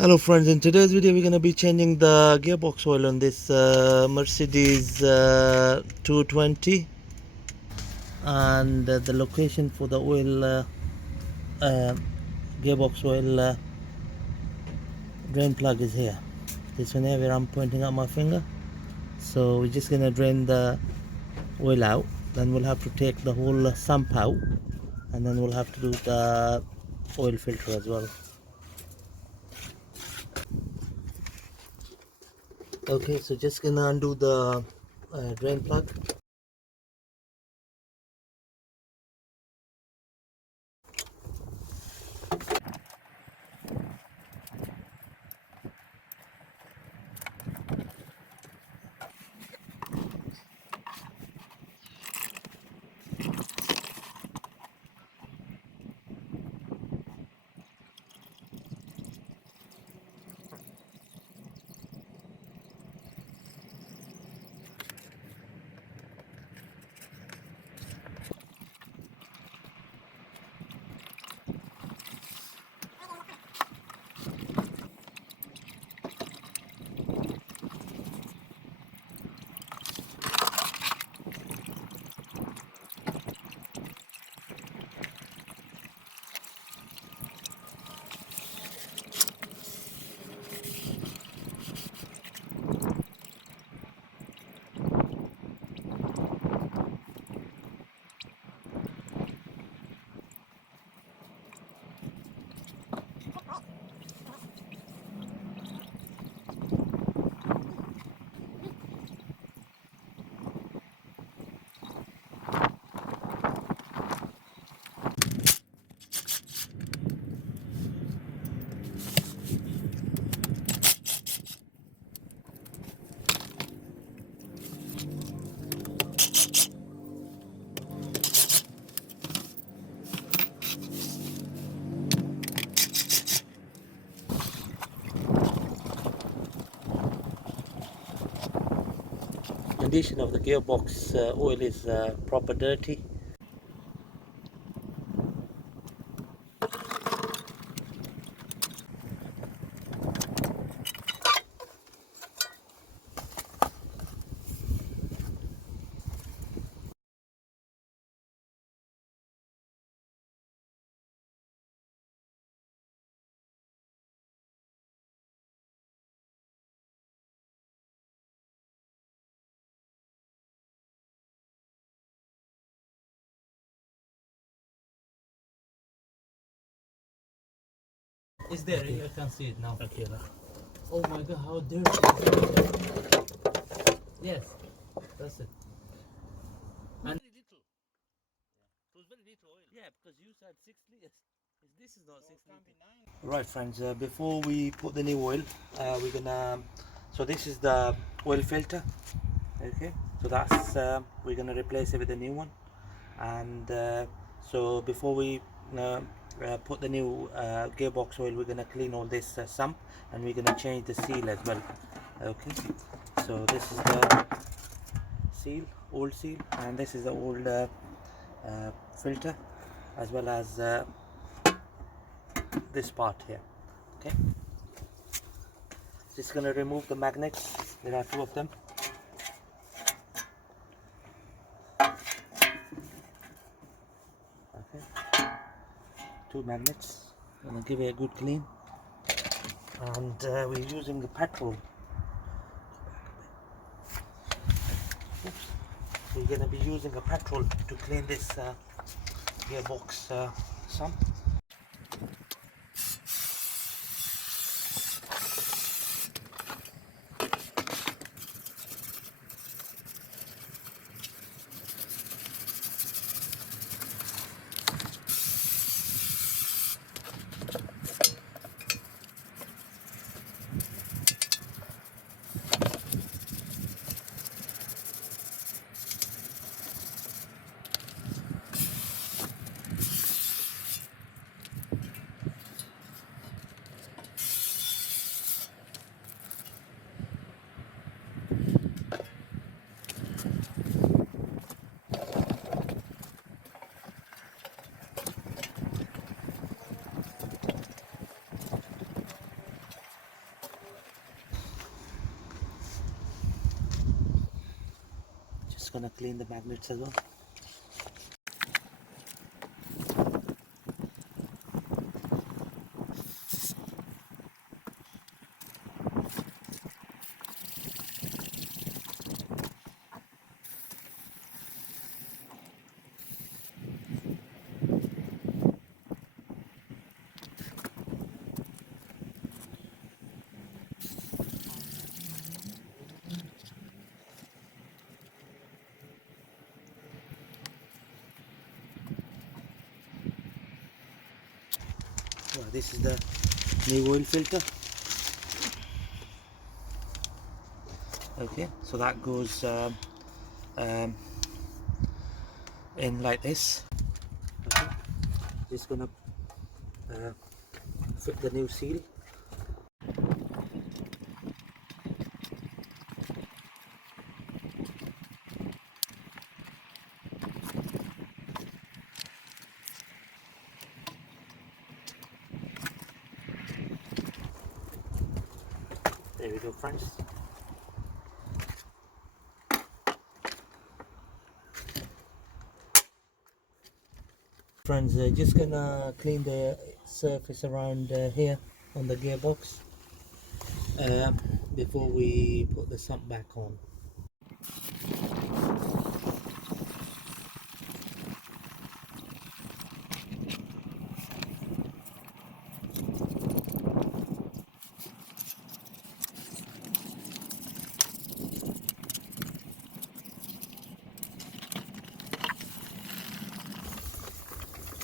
Hello friends, in today's video we're going to be changing the gearbox oil on this Mercedes 220, and the location for the oil uh, gearbox oil drain plug is here. This one here where I'm pointing out my finger. So we're just going to drain the oil out, then we'll have to take the whole sump out, and then we'll have to do the oil filter as well. Okay, so just gonna undo the drain plug. Condition of the gearbox oil is proper dirty. It's there, I can see it now. Okay, Oh my god, how dirty. Yes, that's it. And very little. It was very little oil. Yeah, because you said 6 liters. This is not 6 liters. Right, friends. Before we put the new oil, we're gonna. So this is the oil filter. Okay. So that's we're gonna replace it with a new one. And so before we put the new gearbox oil, we're gonna clean all this sump, and we're gonna change the seal as well. Okay. So this is the seal, old seal, and this is the old filter, as well as this part here. Okay, just gonna remove the magnets. There are 2 of them. Okay, 2 magnets. Gonna give it a good clean, and we're using the petrol. Oops. We're gonna be using a petrol to clean this gearbox sump. Just gonna clean the magnets as well. Well, this is the new oil filter. Okay, so that goes in like this. Okay, just gonna fit the new seal. There we go, friends. Friends, just gonna clean the surface around here on the gearbox before we put the sump back on.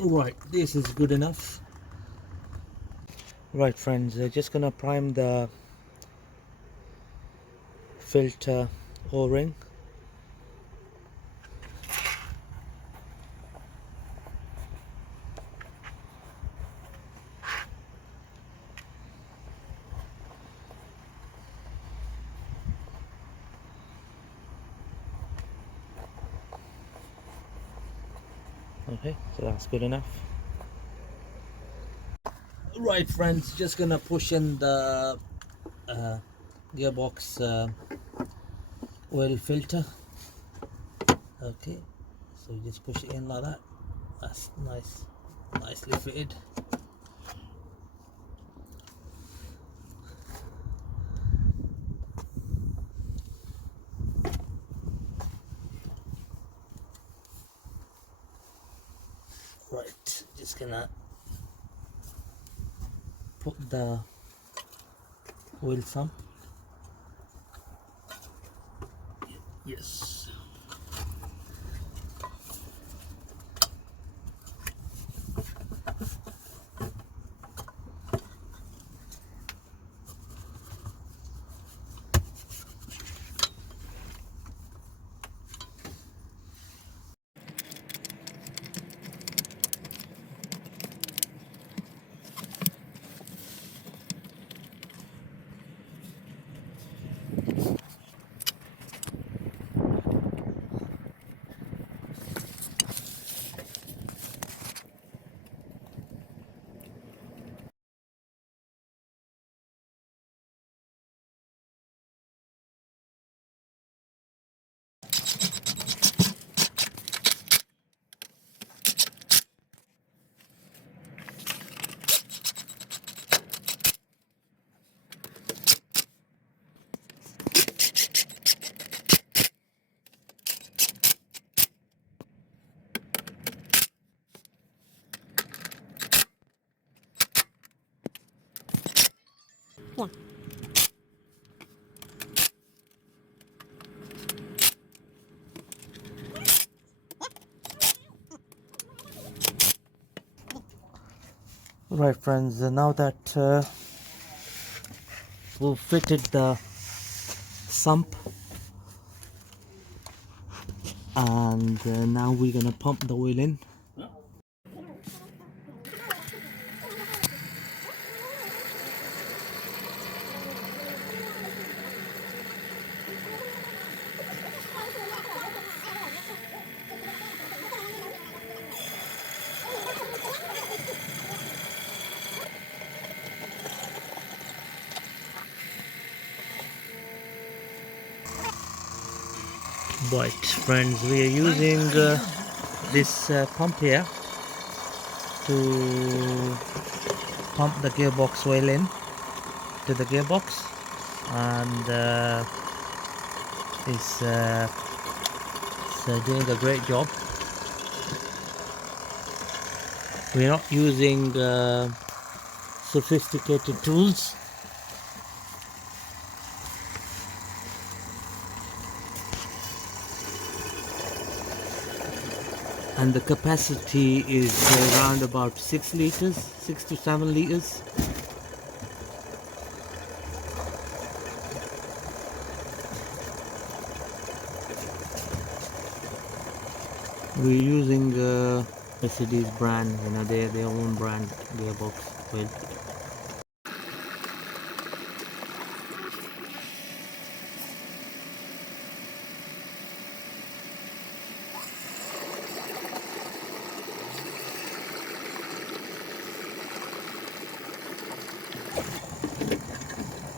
Right, this is good enough. Right, friends, just gonna prime the filter O-ring. Okay, so that's good enough. Right, friends, just gonna push in the gearbox oil filter. Okay, so you just push it in like that. That's nice, nicely fitted. Right, just gonna put the oil sump. Yes. Yeah. Right, friends, now that we've fitted the sump, and now we're gonna pump the oil in. Right, friends, we are using this pump here to pump the gearbox oil in to the gearbox, and it's doing a great job. We're not using sophisticated tools. And the capacity is around about 6 liters, 6 to 7 liters. We're using Mercedes brand, you know, their own brand gearbox oil.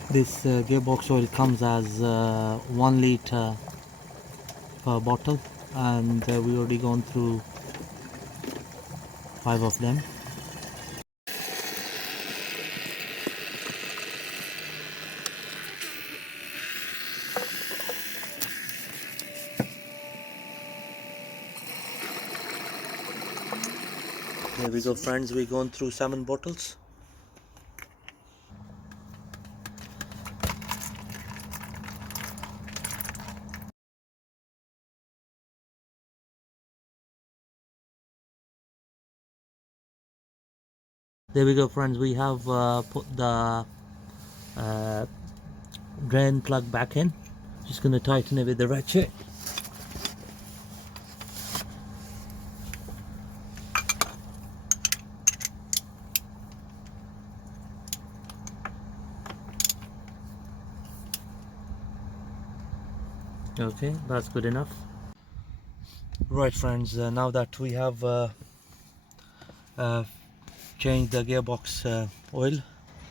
This gearbox oil comes as 1 liter per bottle, and we already gone through 5 of them. There we go, friends, we're going through 7 bottles. There we go, friends, we have put the drain plug back in. Just going to tighten it with the ratchet. Okay, that's good enough. Right, friends, now that we have changed the gearbox oil,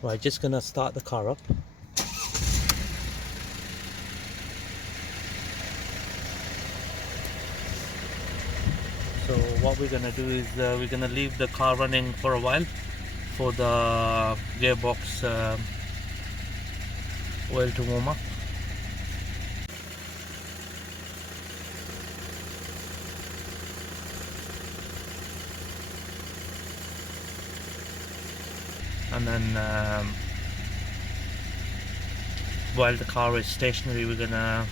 right, just gonna start the car up. So what we're gonna do is we're gonna leave the car running for a while for the gearbox oil to warm up. And then while the car is stationary, we're gonna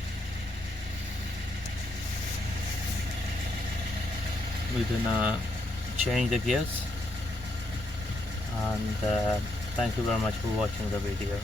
change the gears. And thank you very much for watching the video.